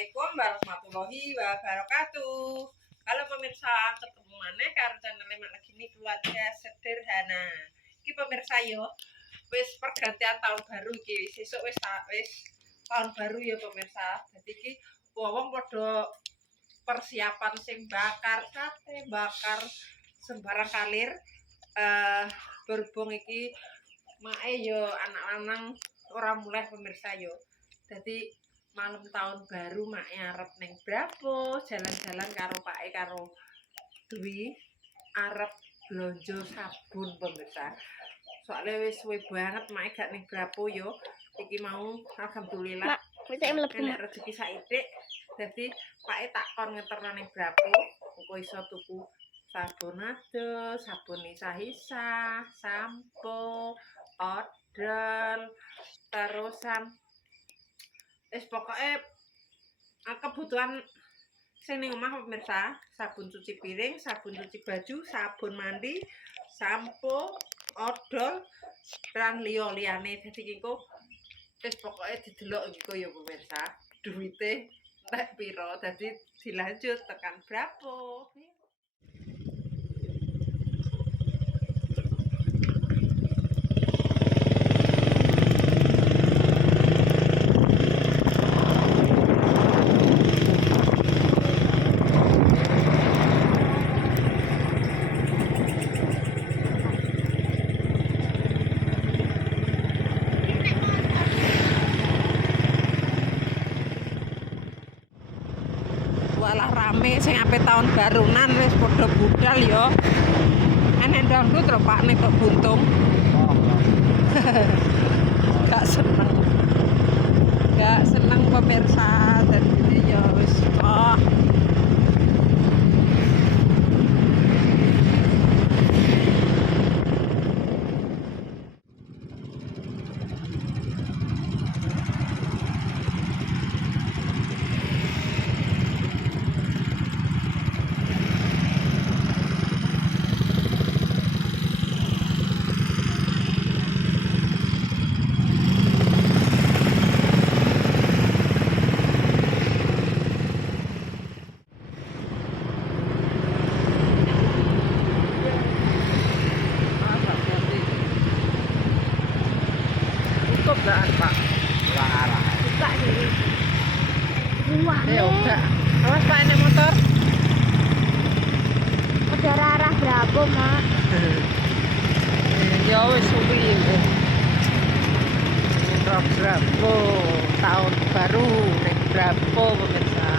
Assalamualaikum warahmatullahi wabarakatuh. Halo pemirsa, ketemu mana karo channel Mak Legini Keluarga Sederhana. Iki pemirsa yo, wis pergantian tahun baru iki. Sesuk wis tahun baru ya pemirsa. Jadi iki wong padha persiapan sing bakar sate, bakar sembarang kalir. Berhubung iki mae yo anak lanang ora mulai pemirsa yo. Jadi malam tahun baru mak arep neng Brapo jalan-jalan karo Pak karo Dwi arep blonjo sabun pemirsa. Soalnya wis suwe banget mak gak neng Brapo yo. Iki mau alhamdulillah enek rezeki saithik. Dadi Pak tak kon ngeterno neng Brapo, engko iso tuku sabun ado, sabun hisa-hisa, sampo, odol, terusan pokoknya kebutuhan sing ning omah pemirsa, sabun cuci piring, sabun cuci baju, sabun mandi, sampo, odol, dan liya-liyane. Dadi iku pokoknya didelok iki ya pemirsa. Duite nek piro, dadi dilanjut tekan Brapo. Walah rame sing ape tahun barunan wis padha budal ya. Enek dangdut lho Pak nek kok buntung. Gak seneng. Gak seneng pemirsa dadi ya wis Pak. Ulang arah. Buka nih. Wah, Ya udah. Awas Pak enek motor. udah arah berapa, Mak? Ya wis suwi. Brapo tahun baru ning Brapo pemirsa.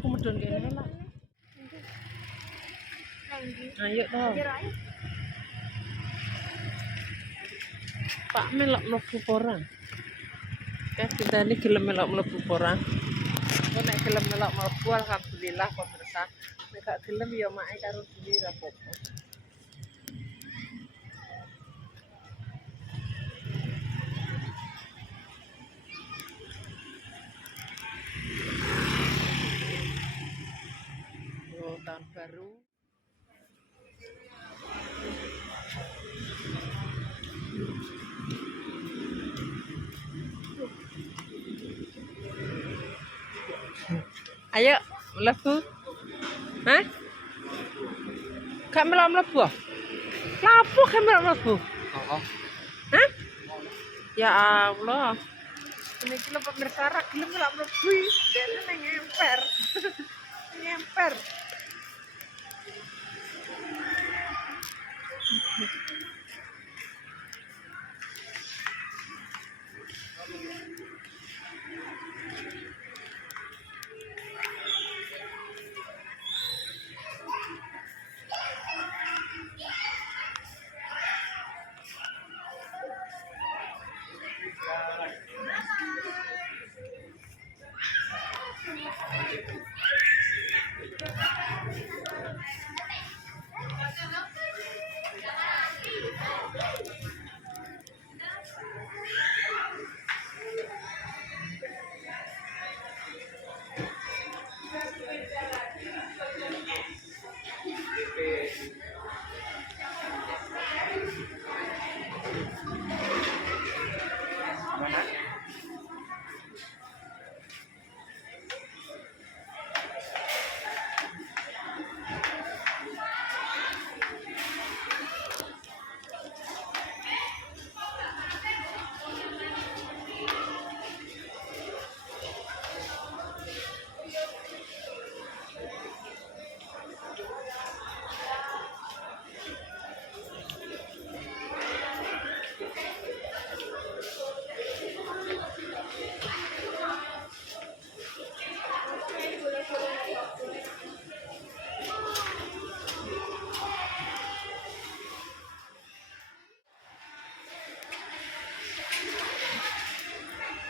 Mudun kene lah. Ayo toh. Pak melok mlebu porang. Kita ini gelem melok mlebu porang. Kok nek gelem melok mlebu alhamdulillah pemirsa. Nek gak gelem ya mak karo Dwi ra apa-apa. Tahun baru ayo mlebu hah gak melok mlebu lapo gak melok mlebu hah ya Allah ini kilo pemirsa rak gelem melok mlebu dene nang ngemper ngemper.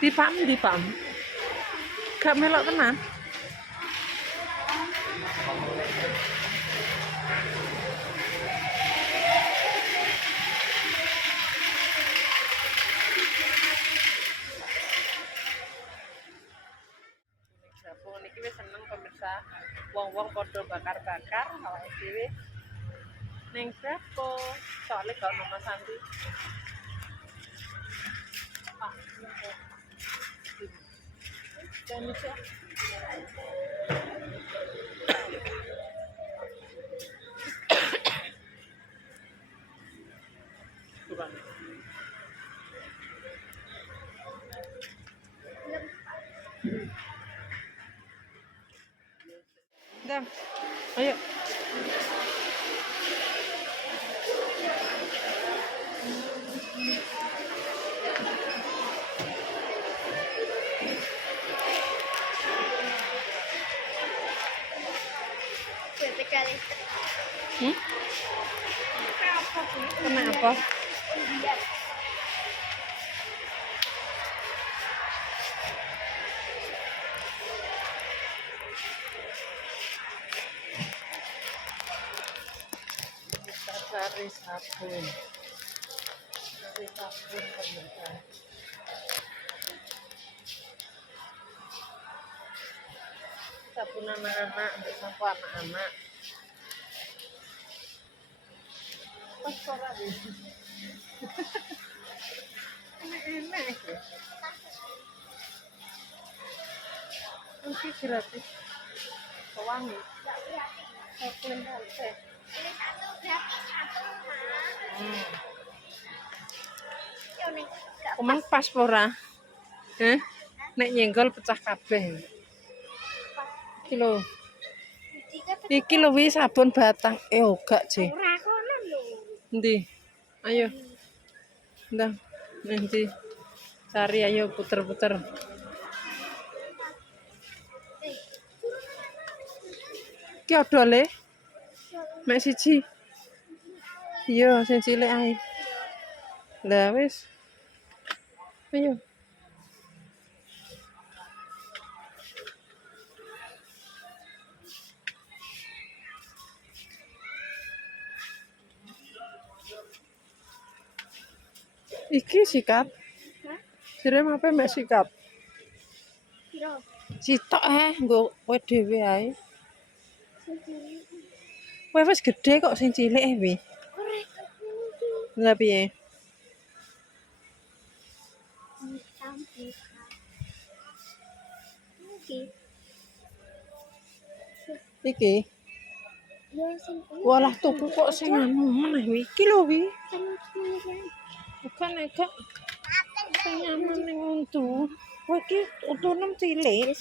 Di pam. Gak melok tenan. Dapur niki wis seneng pemirsa. Wong-wong padha bakar-bakar awake dhewe ning dapur. Soale gak ono Mas Andi. Ah, dan bisa. Kurang. Dah. Ayo. Sepeda listrik. Apa sih? Kenapa? Iya. Kita cari sabun. Cari sabun pemirsa. Sabun anak-anak, untuk sapu anak-anak. Pas ora wis. Enak ya. Oke, gratis. Wangi. Sabun teh. Ini satu gratis satu mah. Yo ning gak Omang pas ora? Nek nyenggol pecah kabeh. Kilo. Iki lho wis sabun batang. Gak, Ci. ora kono lho. Endi? Ayo. Ndah. Nanti cari ayo puter-puter. Ki odole? Mek siji. Iya, sing cilik ae. Lah wis. Ayo. Iki sikat. Sirem apa mek sikat? Piro? Sitok nggo kowe dhewe ae. Kowe wis gedhe kok sing cilik wi. Lah piye? Iki. Yo sing Walah tuku kok sing anu meneh wi. Iki lho wi. Bukan gak sing nyaman ning untu. Kowe iki untu nem cilik.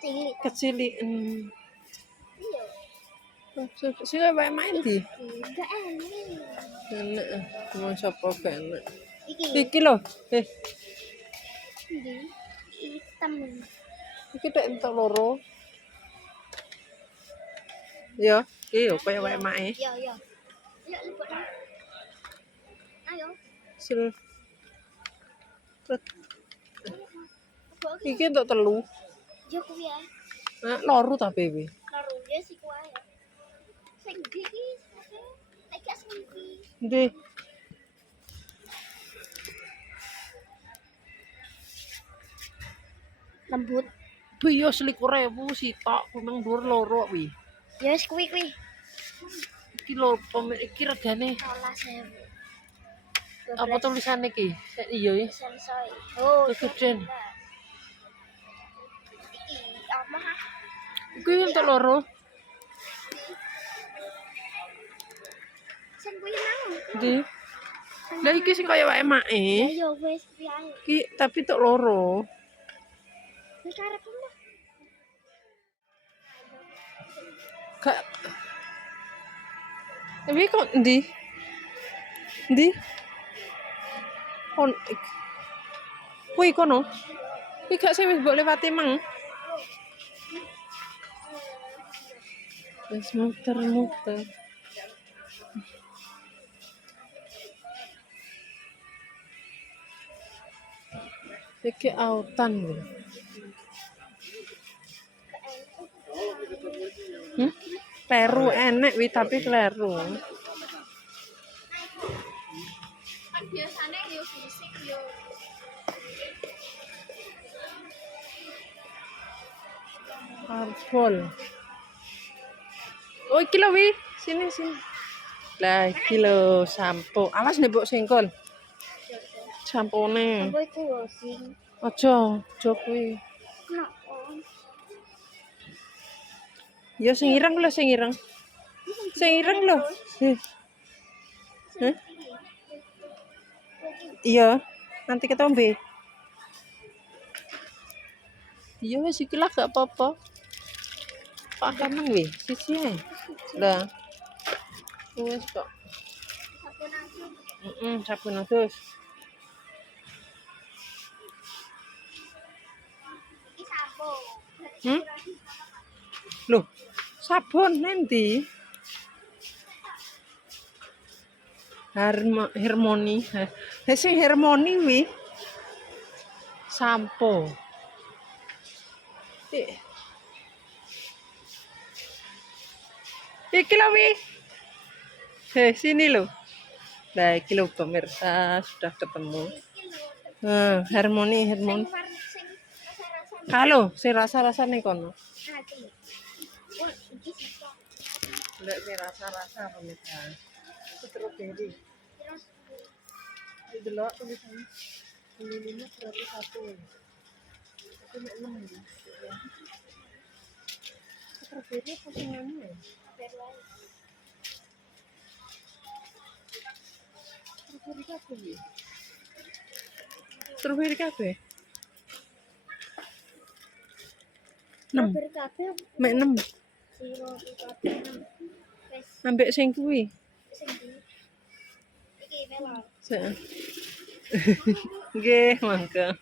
cilik. Kecilik. Iya. Sing wae main di. Enggak enak. Enak. Mau sapa gak enak. Iki. Iki lho. Ndi? Hitam. Iki tek entuk loro. Yo, iki yo koyo wae mae. Yo yo. Yo lebok nang. Ayo. Sil. Lebok iki. Iki entuk telu. Yo kuwi ae. Loro tapi wi. Karo yo siku ae. Sing ndi iki? Nek gak sing iki. Ndi? Lembut. Biyo 21.000 sitok, memang dhuwur loro wi. Ya wis kuwi. Iki lho iki regane 12.000. apa tulisane iki? Iya ya. Sensoi. Oh, Kegedean. Iki apa? Iki entuk loro. Sing kuwi nang. Ndi? Lah iki sing kaya wae mae. Ya yo wis kuwi ae. Iki tapi entuk loro. Wis karepmu. Gak. Tapi kok ndi? Ndi? Kuwi kono. Iki gak sing wis mbok lewati mang. Wis muter-muter. Iki autan lho. Kleru enek wi tapi kleru. Kan biasanya yo fisik yo. Karbol. Oh iki lho wi, sini. Lah iki lho sampo. Awas nek mbok sengkol. Sampone. Apa itu yo sing? Aja kuwi. Kenapa? Ya sing ireng lho, sing ireng. Sing ireng lho. Hah? Iya, nanti ketombe. Iya wis iki lah gak apa-apa. Pak kanang wi, sisi ae. Lah. Wis kok. Sabun asu. Sabun adus. Iki sabun. Loh, sabun nanti. Harmoni. Sing harmoni wi. Sampo. Iki lho wi. Sini lho. Nah, iki lho pemirsa sudah ketemu. Harmoni. Sing rasa-rasa. Halo, sing rasa-rasane kono. Nah, iki. Oh, iki siapa? Ndak sing rasa-rasa pemirsa. Strawberry. Terus Iki delok tulisannya. Ini 101. Itu nek 6. Strawberry apa sing anu ya? baru aja. Strawberry kabeh. 6. Berkabeh Mek 6. siro berkabeh 6. Wes Ambek sing kuwi. sing iki melon. Nggih, mangga.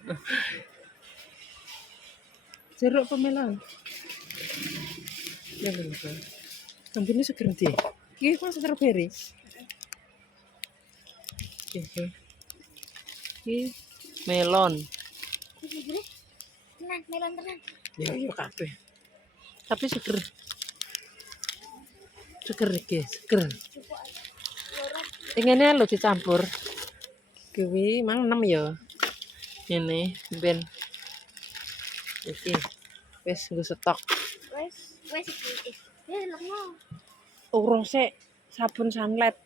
Jeruk pemelon. Ya mangga. Ambine seger ndi? Iki kok strawberry. Iki melon. Tenang, melon tenang. Ya iya kabeh. Tapi seger. Seger iki, seger. Cukup loro. Ingene lho dicampur. Kuwi mang 6 ya. Ngene ben. Iki wis nggo stok. Wes iki. Lengo. Urung sik sabun sunlight.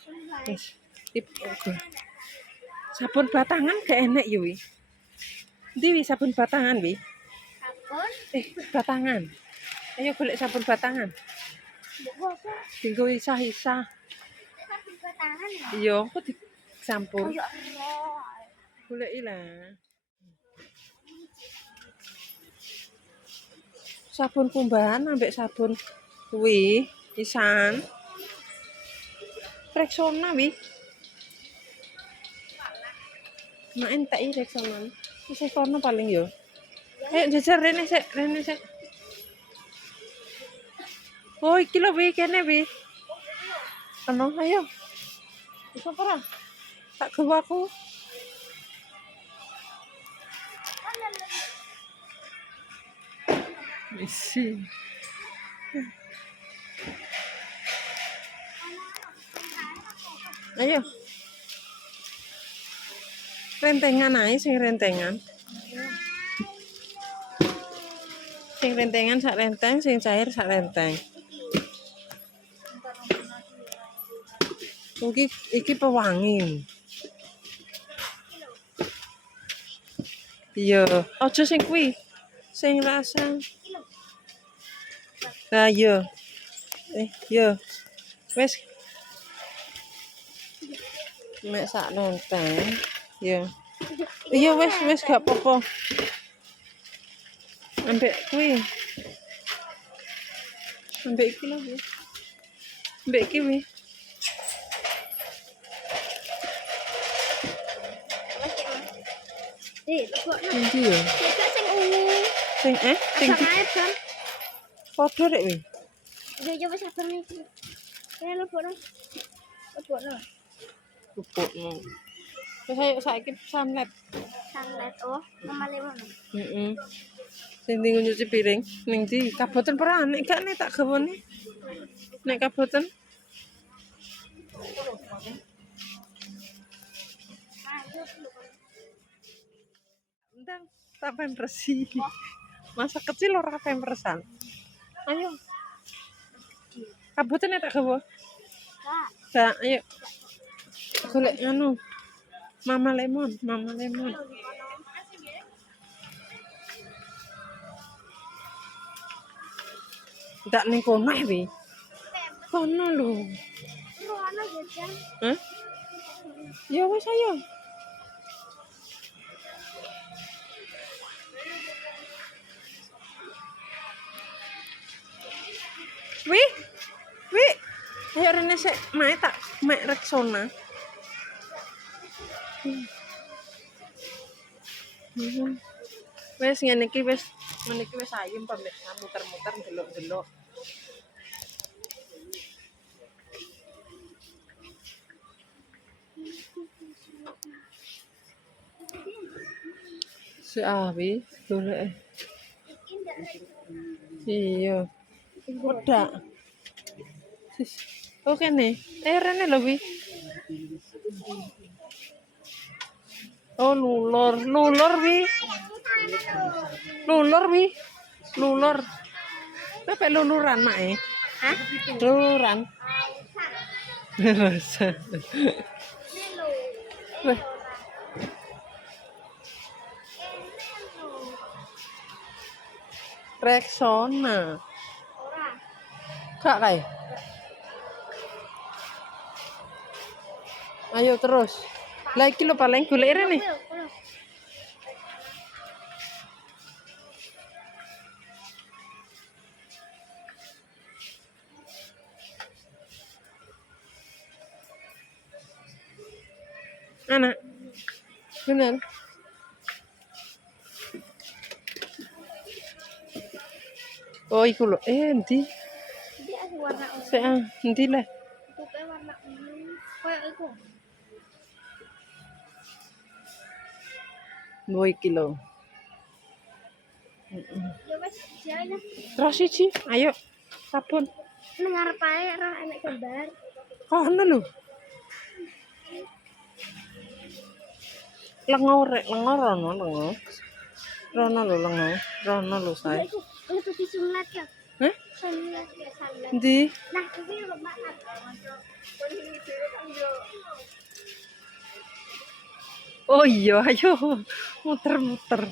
Sunlight. Wis. Sabun batangan gak enek ya wi. Ndi wi sabun batangan wi? Sabun. Batangan. Ayo golek sabun batangan. Mbok apa? Dinggo isah-isah. Sabun batangan ya. Iya, kok dicampur. Oh ya Allah. Goleki lah. Sabun kumbahan ambek sabun kuwi pisan. Rexona wi. Mak entek iki Rexona. Wis kono paling yo. Ayo jajar rene sik. Oh, iki lho wi kene wi. Ano ayo. Bisa ora? Tak gawa aku. Isi. Ayo. Rentengan ae sing rentengan. Sing rentengan sak renteng, sing cair sak renteng. Iki pewangi. Iya, aja sing kuwi. Sing rasa. Nah, iya. Iya. Wis. Mek sak renteng. Iya. Iya wis gak apa-apa. Ambek kuwi. Ambek iki lho. Ambek iki wi. Lebokno. Endi ya? Cek sing ungu. Sing sing Samae kan. padha rek wi. Ya wis sabar iki. Lebokno. Lebokno. Bubukno. Wis ayo saiki samlet. Sunlight oh, Mama Lemon. Heeh. Sing tinggo nyuci piring ning ndi? Kaboten pera nek gak nek tak gawone. Nek kaboten ndang tak pempersi. Masa kecil ora pempersan. Ayo. Kaboten nek tak gawa. Kak, Dak, ayo. Golek anu. Mama Lemon, Mama Lemon. Ndak ning kono wi. Kono lho. Rono jajan. Hah? Ya wis ayo. Wi. Wi. Ayo rene sik, mae tak mek Rexona. Wes ngene iki wis ayem pemirsa muter-muter delok-delok. Si Awi golek. Iya. Wedak. Oh kene. Rene lho wi. Oh lulur wi. Lulur. Pepe luluran mae. Hah? Luluran. Rasa. Melo. Weh, Rexona. Ora. Gak kae. Ayo terus. Lah iki lho paling golek rene. Anak. Bener. Oh iku lho. Endi? Jadi aku warna ungu. Sik endi lah. Aku kayak warna ungu. Kayak itu. Mbok iki lho. Ya wes, jalan. Terus siji, ayo. Sabun. Nang ngarep ae ora enek gambar. Kono lho. Lengo rek, lengo rono lengo. Rono lho lengo. Rono lho sae. Itu disunat ya. Hah? Sunat ya sunat. Endi? Nah, ini lho Mak. Oh iya, ayo muter-muter.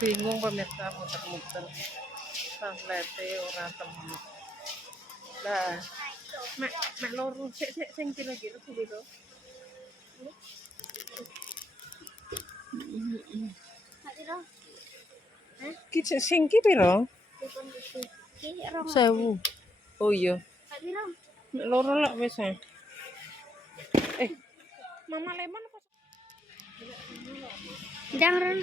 Bingung pemirsa muter-muter. Samlete ora temu. Lah, mek loro sik sing kira-kira kuwi lho. Mati dong. Ki sing ki piro? Dukun itu. Ki rong. 1000. Oh iya. Mati dong. Mek loro lak wis ae. Mama Lemon apa? Jangan.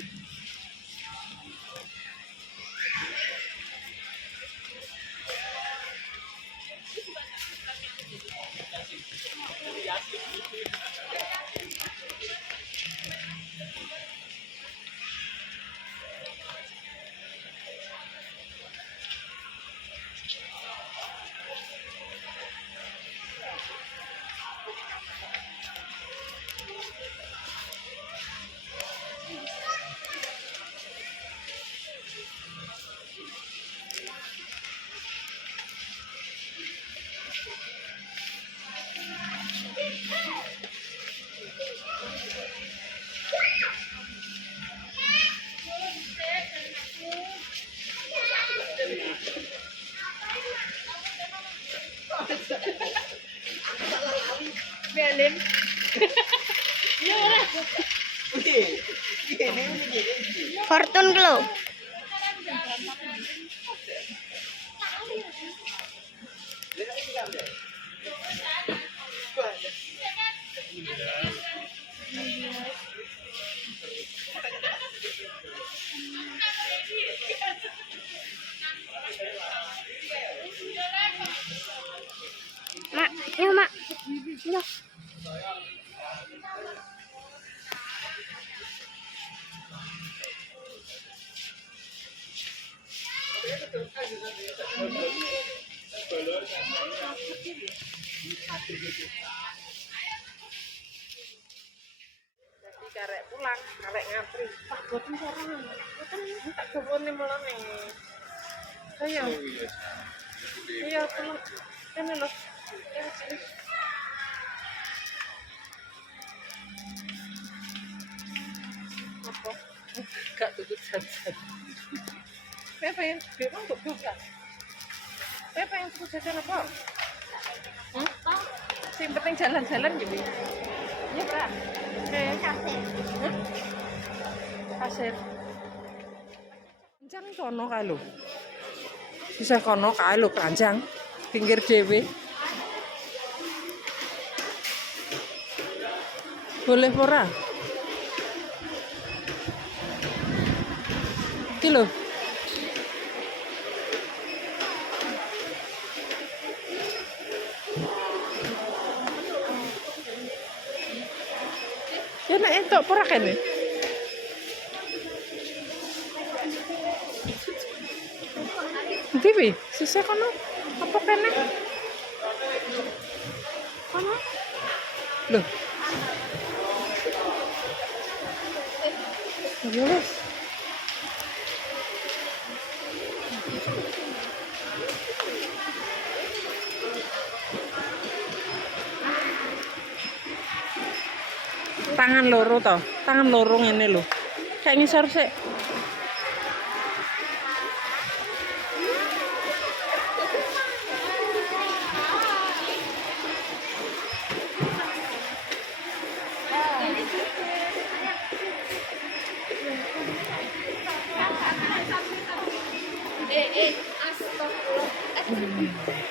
Belim. Fortune Glow. Mak, ya Mak. Ya. Jadi karek pulang, karek ngantri. Pak, boten sorangan. Boten tak gowone melone. Ayo. Iya, pulang. Kene lho. Ya, sini. Apa? Gak tutup jajan. Saya pengen, memang kok buka. Saya pengen tutup jajan apa? Yang penting jalan-jalan gitu. Iya, Pra. Oke. Hah? Pasir. Keranjang kono kae lho. Bisa kono kae lho keranjang. Pinggir dhewe. Boleh ora? Iki lho. Ya nek entuk ora kene. Ndi wi? Sisa kono. Apa kene? Kono. Lho. Ya wis. Tangan loro to. Tangan loro ngene lho. Kayak ngisor sik. Astagfirullah.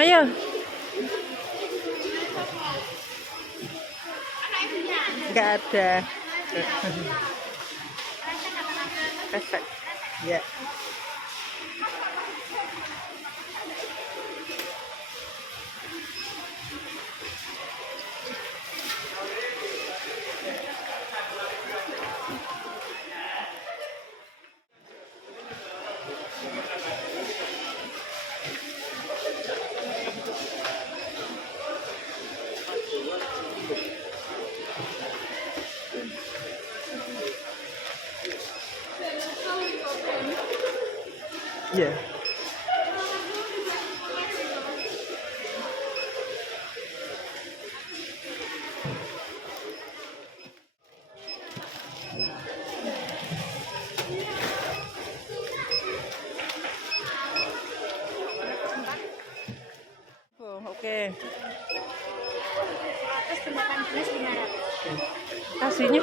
Ayo. Enggak ada. Resek. Ya. Iya. Oh, oke. 118.500. Kasihnya.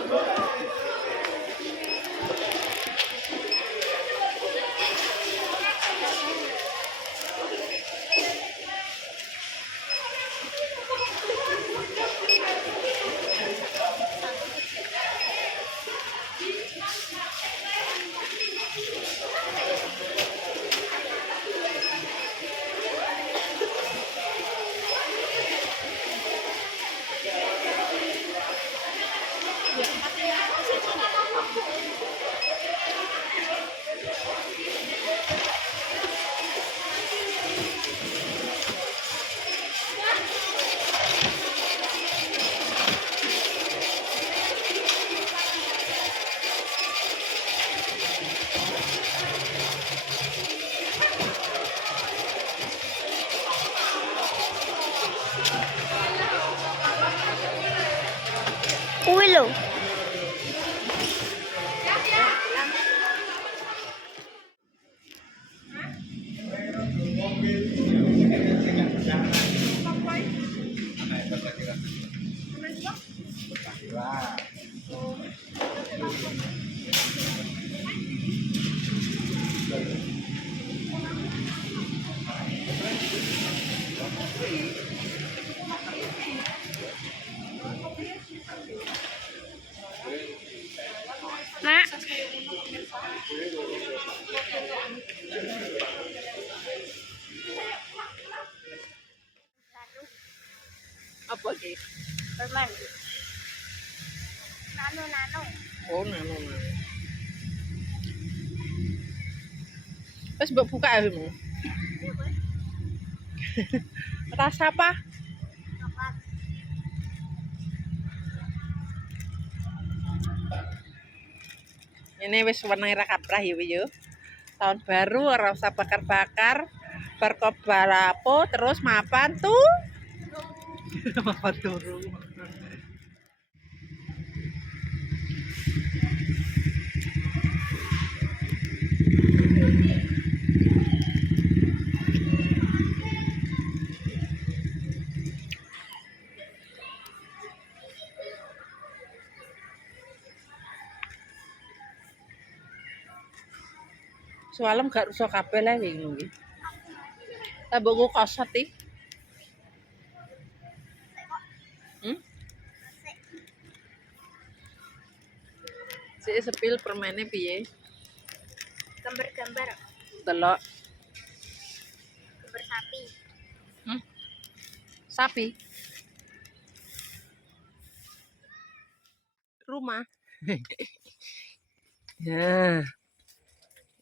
Kuwi lho. Nak. iki? Permen. Nano. Oh, nano. Wes mbok buka ya, Bimo. Rasa apa? Coklat. Ini wis wenenge ra kaprah ya yo. Tahun baru ora usah bakar-bakar. Berkobarapo terus mapan tuh. Mapan turu. Soalem gak rusak kabeh lah wingi. Tambah kosot iki. Si sepil permennya piye? Gambar-gambar. Delok. Gambar sapi. Sapi. Rumah. Ya.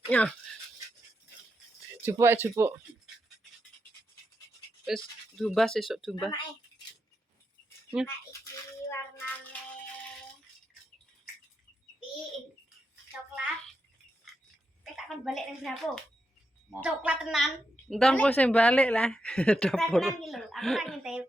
Ya. Jupuk. Wis dumbas esuk dumbas. Nah, iki warnane coklat. Tak balik ning dapur. Coklat tenan. Entong kowe sing balik lah. Dapur. Tenan iki lho, aku ra ngintip.